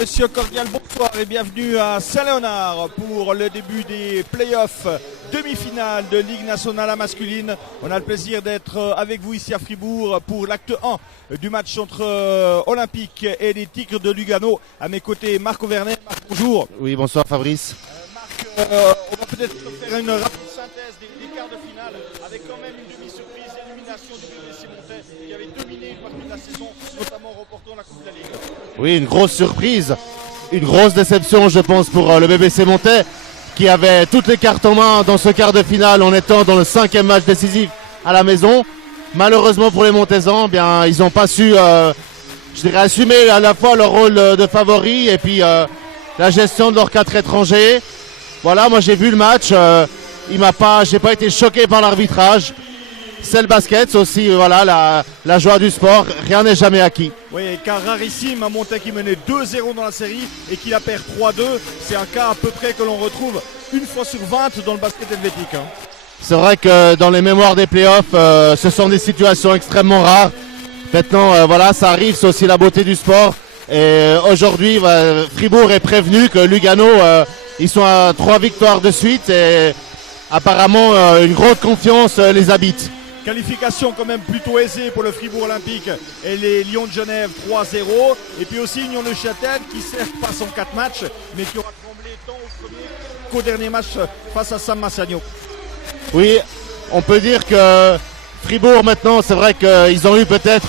Monsieur cordial, bonsoir et bienvenue à Saint-Léonard pour le début des playoffs demi-finale de Ligue nationale masculine. On a le plaisir d'être avec vous ici à Fribourg pour l'acte 1 du match entre Olympique et les Tigres de Lugano. À mes côtés, Marc Auvernay. Marc, bonjour. Oui, bonsoir Fabrice. Marc, on va peut-être faire une rapide synthèse des quarts de finale avec quand même une demi-surprise, élimination du BBC Montais qui avait dominé une partie de la saison, notamment en remportant la Coupe de la Ligue. Oui, une grosse surprise, une grosse déception je pense pour le BBC Montais qui avait toutes les cartes en main dans ce quart de finale en étant dans le 5e match décisif à la maison. Malheureusement pour les Montaisans, eh bien, ils n'ont pas su assumer à la fois leur rôle de favori et puis la gestion de leurs 4 étrangers. Voilà, moi j'ai vu le match, j'ai pas été choqué par l'arbitrage. C'est le basket, c'est aussi voilà, la joie du sport, rien n'est jamais acquis. Oui, car rarissime, un Montais qui menait 2-0 dans la série et qui la perd 3-2, c'est un cas à peu près que l'on retrouve une fois sur 20 dans le basket helvétique. Hein. C'est vrai que dans les mémoires des playoffs, ce sont des situations extrêmement rares. Maintenant, voilà, ça arrive, c'est aussi la beauté du sport. Et aujourd'hui, Fribourg est prévenu que Lugano, ils sont à 3 victoires de suite et apparemment une grande confiance les habite. Qualification quand même plutôt aisée pour le Fribourg Olympique et les Lions de Genève 3-0. Et puis aussi Union de Châtel qui certes passe en 4 matchs, mais qui aura tremblé tant au premier qu'au dernier match face à San Massagno. Oui, on peut dire que Fribourg maintenant, c'est vrai qu'ils ont eu peut-être